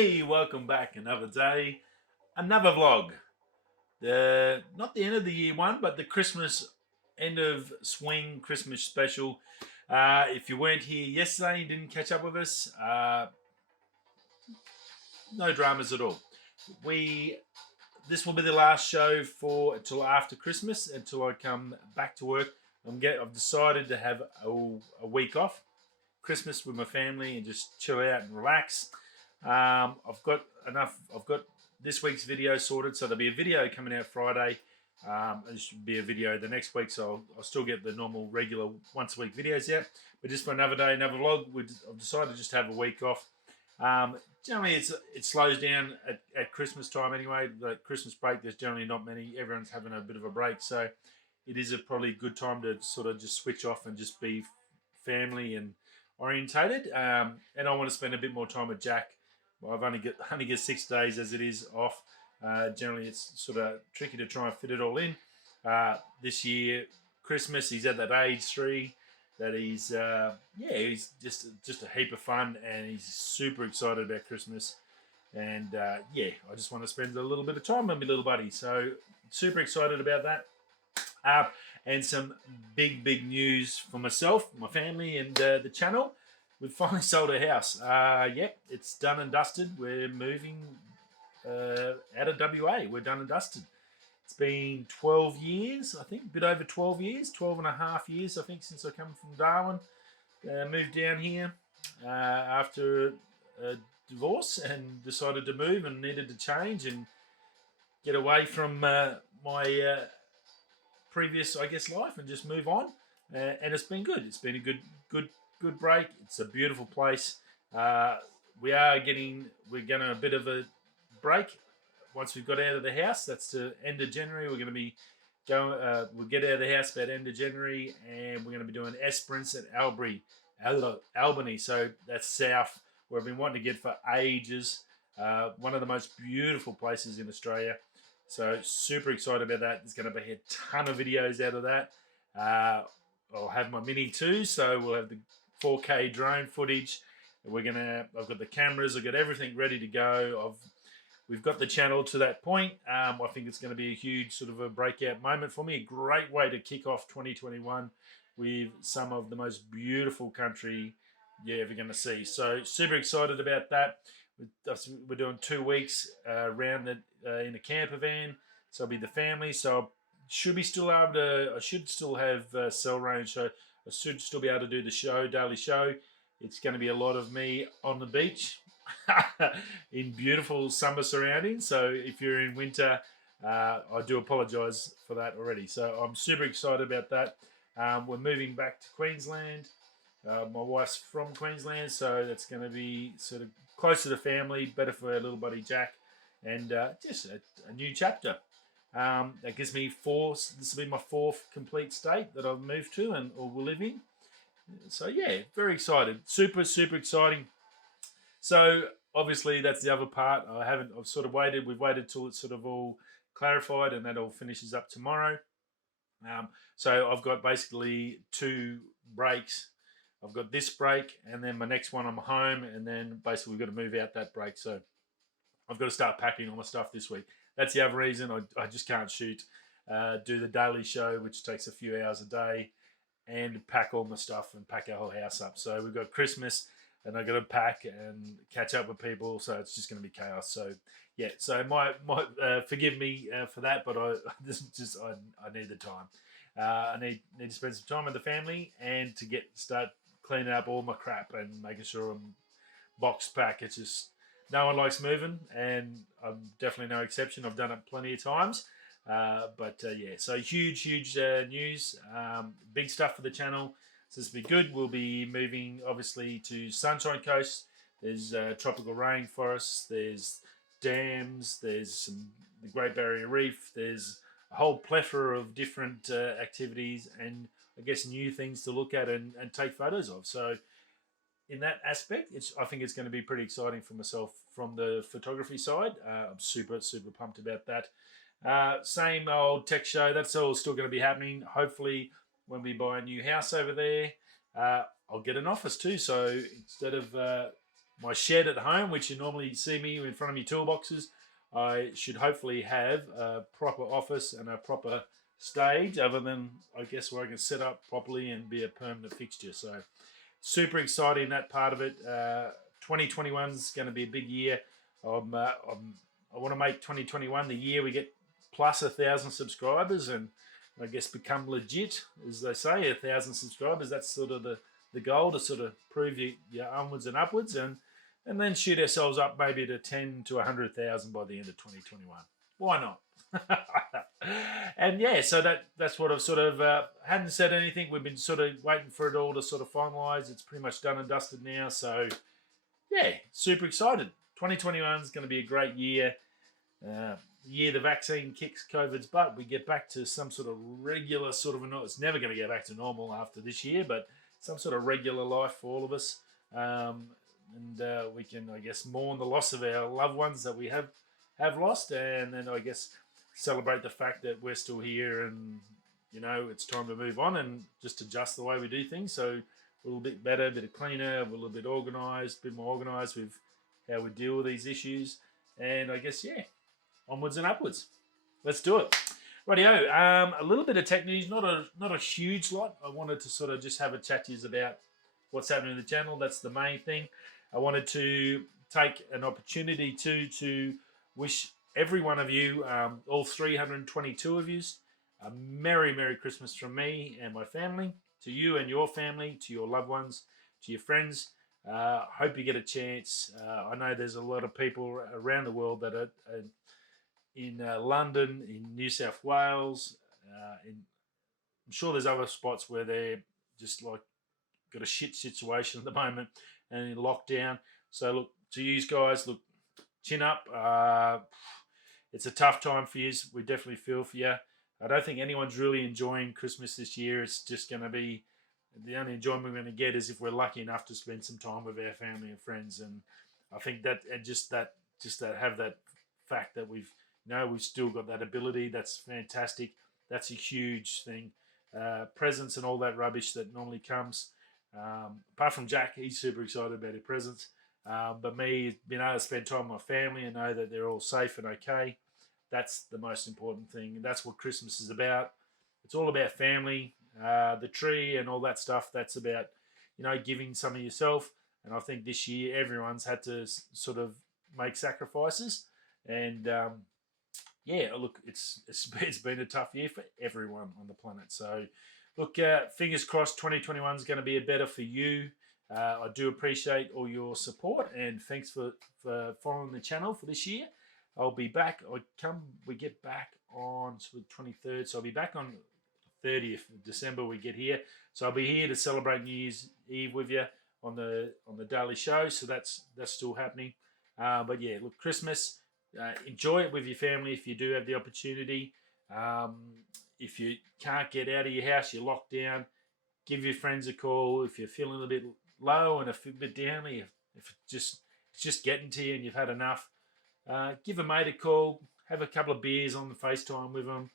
Hey, welcome back. Another day, another vlog. Not the end of the year one, but the Christmas end of swing Christmas special. If you weren't here yesterday, you didn't catch up with us. No dramas at all. We This will be the last show for until after Christmas, until I come back to work. I've decided to have a week off, Christmas with my family, and just chill out and relax. I've got enough. I've got this week's video sorted, so there'll be a video coming out Friday. There should be a video the next week, so I'll still get the normal, regular once a week videos out. But just for another day, another vlog, I've decided to just have a week off. Generally, it slows down at Christmas time anyway. The Christmas break, there's generally not many. Everyone's having a bit of a break, so it is probably a good time to sort of just switch off and just be family and orientated. And I want to spend a bit more time with Jack. I've only get 6 days as it is off. Generally, it's sort of tricky to try and fit it all in. This year, Christmas, he's at that age 3 that he's just a heap of fun, and he's super excited about Christmas. And I just want to spend a little bit of time with my little buddy. So super excited about that. And some big news for myself, my family, and the channel. We've finally sold a house. It's done and dusted. We're moving out of WA. We're done and dusted. It's been 12 years, I think, a bit over 12 years, 12 and a half years, I think, since I come from Darwin. Moved down here after a divorce and decided to move and needed to change and get away from my previous, I guess, life and just move on. And it's been good. It's been a good break. It's a beautiful place. We're going to a bit of a break once we've got out of the house. That's the end of January. We're going to be going. We'll get out of the house about end of January, and we're going to be doing Esperance and Albany. So that's south, where I've been wanting to get for ages. One of the most beautiful places in Australia. So super excited about that. There's going to be a ton of videos out of that. I'll have my Mini too, so we'll have the 4K drone footage. I've got the cameras. I've got everything ready to go. We've got the channel to that point. I think it's going to be a huge sort of a breakout moment for me. A great way to kick off 2021 with some of the most beautiful country you're ever going to see. So super excited about that. We're doing 2 weeks around in a camper van. So it'll be the family. So I should still have cell range. So I should still be able to do the daily show. It's going to be a lot of me on the beach in beautiful summer surroundings. So if you're in winter, I do apologise for that already. So I'm super excited about that. We're moving back to Queensland. My wife's from Queensland, so that's going to be sort of closer to family, better for our little buddy Jack, and just a new chapter. That gives me this will be my 4th complete state that I've moved to or will live in. So yeah, very excited. Super exciting. So obviously that's the other part. I've sort of waited. We've waited till it's sort of all clarified, and that all finishes up tomorrow. So I've got basically 2 breaks. I've got this break, and then my next one I'm home, and then basically we've got to move out that break. So I've got to start packing all my stuff this week. That's the other reason I just can't shoot, do the daily show, which takes a few hours a day, and pack all my stuff and pack our whole house up. So we've got Christmas, and I've got to pack and catch up with people, so it's just going to be chaos. So yeah, so forgive me for that, but I need the time. I need to spend some time with the family and to start cleaning up all my crap and making sure I'm box pack. It's just, no one likes moving, and I'm definitely no exception. I've done it plenty of times. So huge news. Big stuff for the channel. So this will be good. We'll be moving, obviously, to Sunshine Coast. There's tropical rainforests. There's dams. There's the Great Barrier Reef. There's a whole plethora of different activities and, I guess, new things to look at and take photos of. So in that aspect, I think it's going to be pretty exciting for myself from the photography side. I'm super pumped about that. Same old tech show. That's all still going to be happening. Hopefully, when we buy a new house over there, I'll get an office too. So instead of my shed at home, which you normally see me in front of me toolboxes, I should hopefully have a proper office and a proper stage, other than I guess where I can set up properly and be a permanent fixture. So super exciting that part of it. 2021 is going to be a big year. I want to make 2021 the year we get plus 1,000 subscribers and I guess become legit, as they say, 1,000 subscribers. That's sort of the goal, to sort of prove you onwards and upwards, and then shoot ourselves up maybe to 10 to 100,000 by the end of 2021. Why not? And yeah, so that's what I've sort of hadn't said anything. We've been sort of waiting for it all to sort of finalise. It's pretty much done and dusted now. So yeah, super excited. 2021 is going to be a great year. Year the vaccine kicks COVID's butt. We get back to some sort of regular sort of, it's never going to get back to normal after this year, but some sort of regular life for all of us. And we can, I guess, mourn the loss of our loved ones that we have lost, and then I guess celebrate the fact that we're still here, and it's time to move on and just adjust the way we do things. So a little bit better, a bit cleaner, a little bit organised, a bit more organised with how we deal with these issues. And I guess, yeah, onwards and upwards. Let's do it. Rightio, a little bit of tech news, not a huge lot. I wanted to sort of just have a chat to you about what's happening in the channel. That's the main thing. I wanted to take an opportunity to wish every one of you, all 322 of you, a Merry, Merry Christmas from me and my family, to you and your family, to your loved ones, to your friends. Hope you get a chance. I know there's a lot of people around the world that are in London, in New South Wales. I'm sure there's other spots where they're just like got a shit situation at the moment and in lockdown. So look, to you guys, look, chin up. It's a tough time for you. We definitely feel for you. I don't think anyone's really enjoying Christmas this year. It's just going to be, the only enjoyment we're going to get is if we're lucky enough to spend some time with our family and friends. And I think that, and just that have that fact that we've still got that ability. That's fantastic. That's a huge thing. Presents and all that rubbish that normally comes. Apart from Jack, he's super excited about his presents. But me, being able to spend time with my family and know that they're all safe and okay, that's the most important thing. And that's what Christmas is about. It's all about family, the tree and all that stuff. That's about, giving some of yourself. And I think this year everyone's had to sort of make sacrifices. And yeah, look, it's been a tough year for everyone on the planet. So look, fingers crossed 2021 is going to be better for you. I do appreciate all your support, and thanks for following the channel for this year. I'll be back. We get back on the 23rd, so I'll be back on 30th of December. We get here, so I'll be here to celebrate New Year's Eve with you on the daily show. So that's still happening. But yeah, look, Christmas. Enjoy it with your family if you do have the opportunity. If you can't get out of your house, you're locked down, give your friends a call. If you're feeling a bit low and a bit down, if it's just getting to you and you've had enough, give a mate a call, have a couple of beers on the FaceTime with them,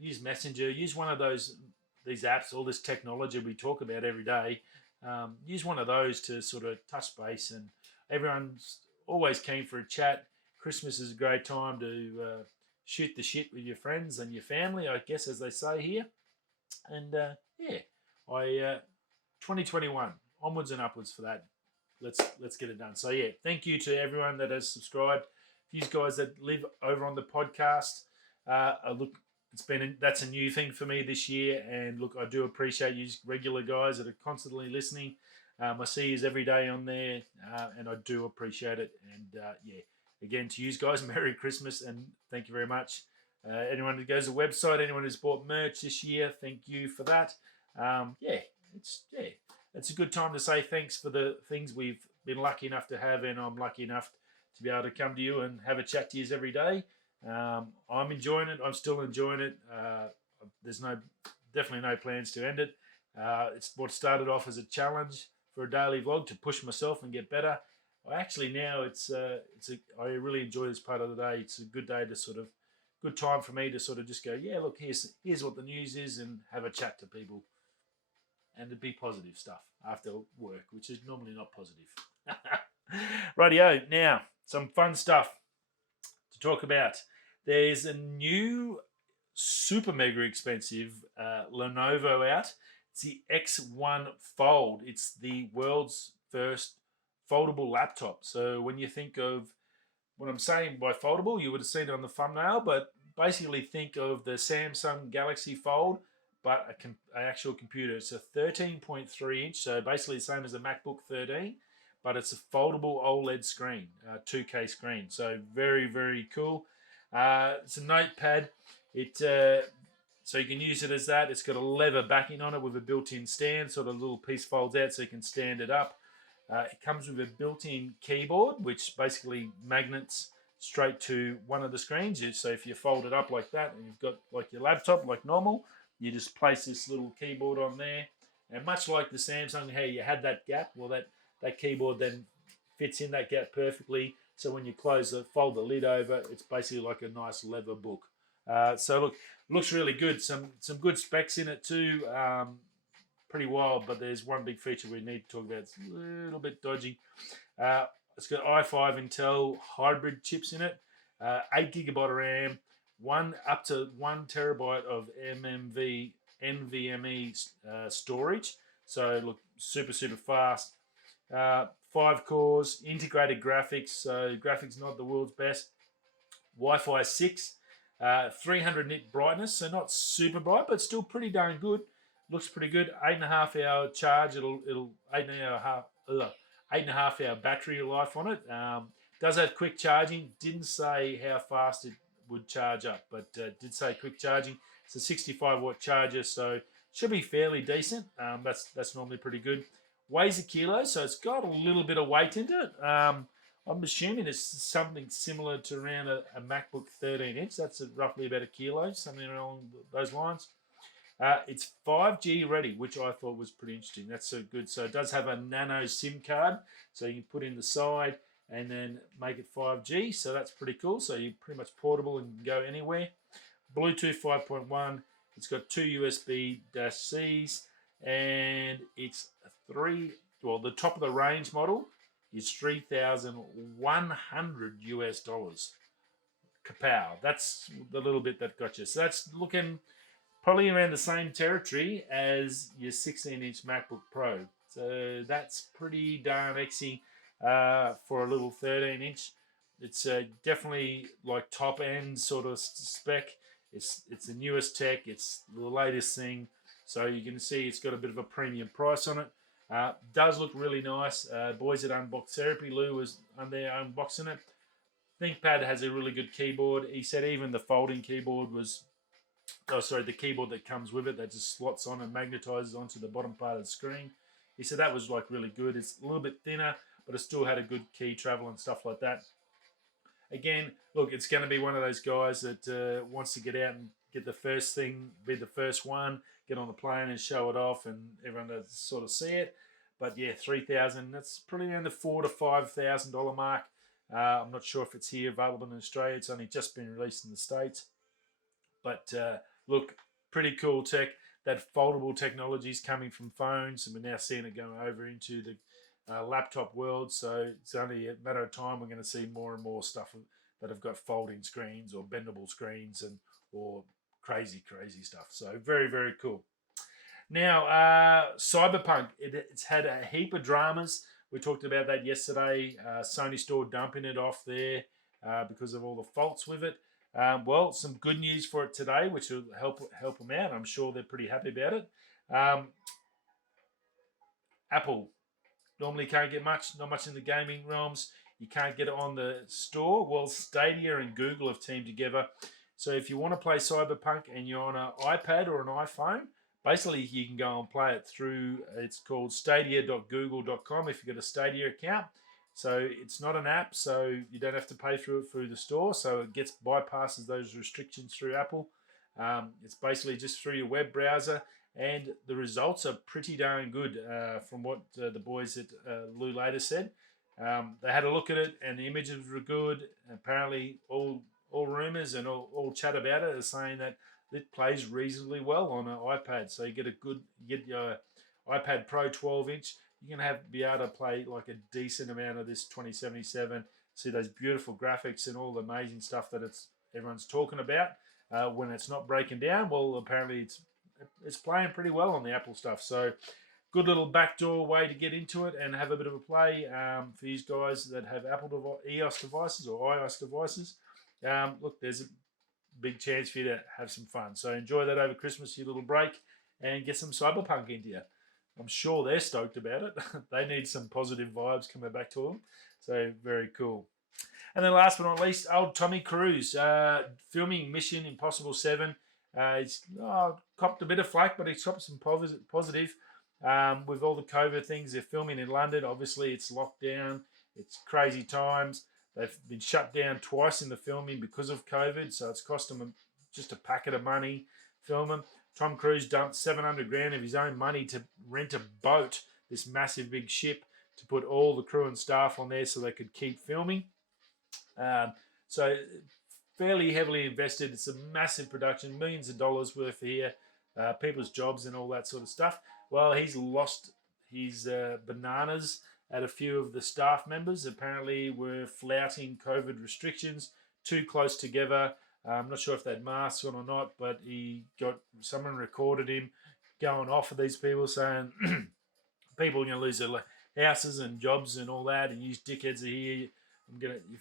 use Messenger, use one of these apps, all this technology we talk about every day. Use one of those to sort of touch base, and everyone's always keen for a chat. Christmas is a great time to shoot the shit with your friends and your family, I guess, as they say here. And yeah, 2021 onwards and upwards for that. Let's get it done. So yeah, thank you to everyone that has subscribed. You guys that live over on the podcast, look, that's a new thing for me this year. And look, I do appreciate you regular guys that are constantly listening. I see you every day on there, and I do appreciate it. And yeah. Again, to you guys, Merry Christmas and thank you very much. Anyone who goes to the website, anyone who's bought merch this year, thank you for that. It's a good time to say thanks for the things we've been lucky enough to have, and I'm lucky enough to be able to come to you and have a chat to you every day. I'm enjoying it. I'm still enjoying it. There's definitely no plans to end it. It's what started off as a challenge for a daily vlog to push myself and get better. Actually, now I really enjoy this part of the day. It's a good day to good time for me to sort of just go, yeah, look, here's what the news is, and have a chat to people, and to be positive stuff after work, which is normally not positive. Rightio, now some fun stuff to talk about. There's a new super mega expensive Lenovo out. It's the X1 Fold. It's the world's first foldable laptop. So when you think of what I'm saying by foldable, you would have seen it on the thumbnail, but basically think of the Samsung Galaxy Fold, but an actual computer. It's a 13.3 inch, so basically the same as a MacBook 13, but it's a foldable OLED screen, 2K screen. So very, very cool. It's a notepad. So you can use it as that. It's got a leather backing on it with a built-in stand, so the little piece folds out so you can stand it up. It comes with a built-in keyboard, which basically magnets straight to one of the screens. So if you fold it up like that and you've got like your laptop like normal, you just place this little keyboard on there. And much like the Samsung, hey, you had that gap, well that keyboard then fits in that gap perfectly. So when you fold the lid over, it's basically like a nice leather book. So look, looks really good. Some good specs in it too. Pretty wild, but there's one big feature we need to talk about. It's a little bit dodgy. It's got i5 Intel hybrid chips in it, 8GB of RAM, up to 1 terabyte of NVMe storage. So look, super fast. 5 cores, integrated graphics. So graphics not the world's best. Wi-Fi 6, 300 nit brightness. So not super bright, but still pretty darn good. Looks pretty good. 8.5 hour charge. It'll 8.5 hour battery life on it. Does have quick charging. Didn't say how fast it would charge up, but did say quick charging. It's a 65 watt charger, so should be fairly decent. That's normally pretty good. Weighs a kilo, so it's got a little bit of weight into it. I'm assuming it's something similar to around a MacBook 13 inch. That's roughly about a kilo, something along those lines. It's 5G ready, which I thought was pretty interesting. That's so good. So it does have a nano SIM card, so you can put in the side and then make it 5G. So that's pretty cool. So you're pretty much portable and can go anywhere. Bluetooth 5.1. It's got 2 USB-Cs, and it's the top of the range model is $3,100 US. Kapow. That's the little bit that got you. So that's looking probably around the same territory as your 16-inch MacBook Pro. So that's pretty darn exy for a little 13-inch. It's definitely like top-end sort of spec. It's the newest tech. It's the latest thing. So you can see it's got a bit of a premium price on it. Does look really nice. Boys at Unbox Therapy, Lou was on there unboxing it. ThinkPad has a really good keyboard. He said even the folding keyboard was... the keyboard that comes with it that just slots on and magnetizes onto the bottom part of the screen. He said that was like really good. It's a little bit thinner, but it still had a good key travel and stuff like that. Again, look, it's going to be one of those guys that wants to get out and get the first thing, be the first one, get on the plane and show it off, and everyone does sort of see it. But yeah, $3,000. That's probably around the $4,000 to $5,000 mark. I'm not sure if it's here available in Australia. It's only just been released in the States. But look, pretty cool tech. That foldable technology is coming from phones, and we're now seeing it go over into the laptop world. So it's only a matter of time we're going to see more and more stuff that have got folding screens or bendable screens or crazy stuff. So very, very cool. Now, Cyberpunk, it's had a heap of dramas. We talked about that yesterday. Sony Store dumping it off there because of all the faults with it. Well, some good news for it today, which will help them out. I'm sure they're pretty happy about it. Apple normally can't get not much in the gaming realms. You can't get it on the store. Well, Stadia and Google have teamed together. So if you want to play Cyberpunk and you're on an iPad or an iPhone, basically you can go and play it through, it's called stadia.google.com if you've got a Stadia account. So it's not an app, so you don't have to pay through it through the store. So it bypasses those restrictions through Apple. It's basically just through your web browser, and the results are pretty darn good from what the boys at Lou later said. They had a look at it, and the images were good. Apparently, all rumors and all chat about it are saying that it plays reasonably well on an iPad. So you get your iPad Pro 12-inch you're going to be able to play like a decent amount of this 2077, see those beautiful graphics and all the amazing stuff that everyone's talking about when it's not breaking down. Well, apparently it's playing pretty well on the Apple stuff. So good little backdoor way to get into it and have a bit of a play for you guys that have Apple EOS devices or iOS devices. Look, there's a big chance for you to have some fun. So enjoy that over Christmas, your little break, and get some Cyberpunk into you. I'm sure they're stoked about it. They need some positive vibes coming back to them. So very cool. And then last but not least, old Tommy Cruise, filming Mission Impossible 7. He's copped a bit of flack, but he's copped some positive. With all the COVID things, they're filming in London. Obviously, it's locked down. It's crazy times. They've been shut down twice in the filming because of COVID, so it's cost them just a packet of money filming. Tom Cruise dumped $700,000 of his own money to rent a boat, this massive big ship, to put all the crew and staff on there so they could keep filming. So fairly heavily invested. It's a massive production, millions of dollars worth here, people's jobs and all that sort of stuff. Well, he's lost his bananas at a few of the staff members. Apparently were flouting COVID restrictions too close together. I'm not sure if they had masks on or not, but someone recorded him going off of these people saying people are going to lose their houses and jobs and all that, and these dickheads are here.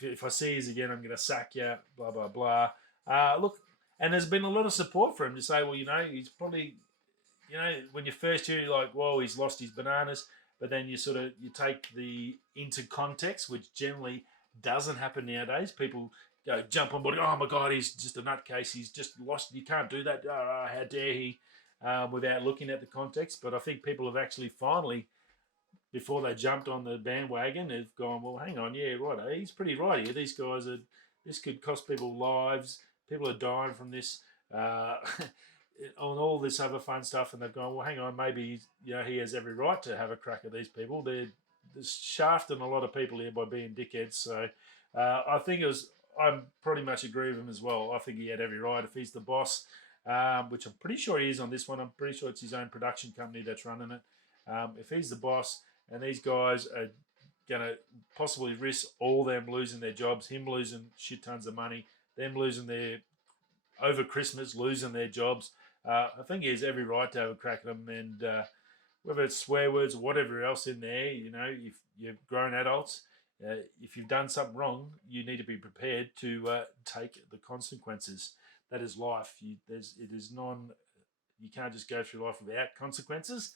If I see you again, I'm going to sack you, blah, blah, blah. Look, and there's been a lot of support for him to say, well, he's probably, when you first hear, you're like, whoa, he's lost his bananas. But then you take the into context, which generally doesn't happen nowadays. People jump on board, oh my God, he's just a nutcase. He's just lost. You can't do that. How dare he? Without looking at the context. But I think people have actually finally, before they jumped on the bandwagon, have gone, well, hang on, yeah, right. He's pretty right here. These guys this could cost people lives. People are dying from this. On all this other fun stuff, and they've gone, well, hang on, maybe he has every right to have a crack at these people. They're shafting a lot of people here by being dickheads. So I pretty much agree with him as well. I think he had every right if he's the boss, which I'm pretty sure he is on this one. I'm pretty sure it's his own production company that's running it. If he's the boss and these guys are going to possibly risk all them losing their jobs, him losing shit tons of money, them losing over Christmas, losing their jobs, I think he has every right to have a crack at them. And whether it's swear words or whatever else in there, if you're grown adults, if you've done something wrong, you need to be prepared to take the consequences. That is life. You can't just go through life without consequences.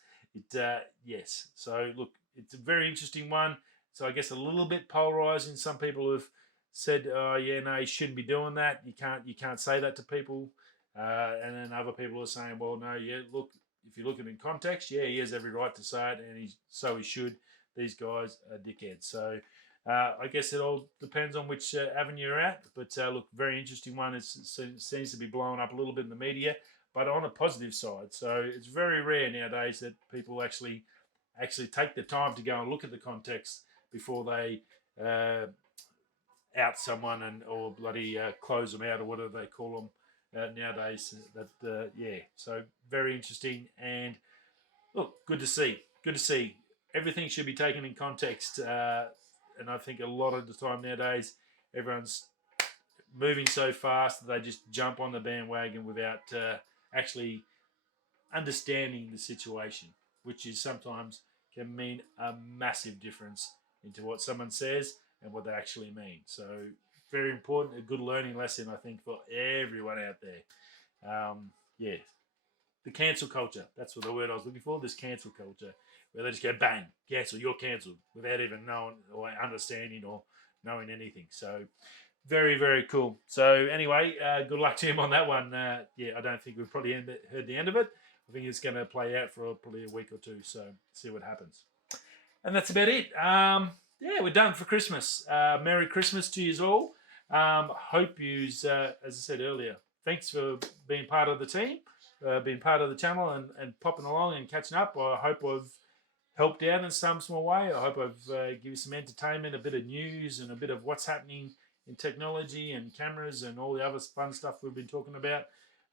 Yes. So look, it's a very interesting one. So I guess a little bit polarizing. Some people have said, oh yeah, no, you shouldn't be doing that. You can't say that to people. And then other people are saying, well, no, yeah, look, if you look at it in context, yeah, he has every right to say it, and he should. These guys are dickheads. So I guess it all depends on which avenue you're at. But look, very interesting one. It seems to be blowing up a little bit in the media, but on a positive side. So it's very rare nowadays that people actually take the time to go and look at the context before they out someone or bloody close them out or whatever they call them nowadays. So very interesting, and look, good to see. Everything should be taken in context, and I think a lot of the time nowadays everyone's moving so fast that they just jump on the bandwagon without actually understanding the situation, which is sometimes can mean a massive difference into what someone says and what they actually mean. So very important, a good learning lesson, I think, for everyone out there. The cancel culture. That's what the word I was looking for, this cancel culture, where they just go, bang, cancel, you're cancelled, without even knowing or understanding or knowing anything. So very, very cool. So anyway, good luck to him on that one. I don't think we've probably heard the end of it. I think it's going to play out for probably a week or two, so see what happens. And that's about it. We're done for Christmas. Merry Christmas to you all. Hope you, as I said earlier, thanks for being part of the team, being part of the channel and popping along and catching up. I hope I've helped out in some small way. I hope I've given you some entertainment, a bit of news and a bit of what's happening in technology and cameras and all the other fun stuff we've been talking about.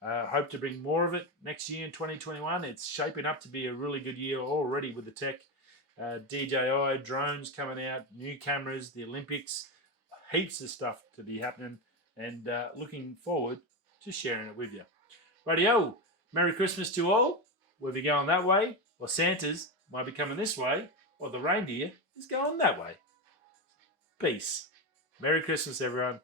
Hope to bring more of it next year in 2021. It's shaping up to be a really good year already with the tech. DJI drones coming out, new cameras, the Olympics, heaps of stuff to be happening, and looking forward to sharing it with you. Radio, Merry Christmas to all. Whether you're going that way, or Santa's might be coming this way, or the reindeer is going that way. Peace. Merry Christmas, everyone.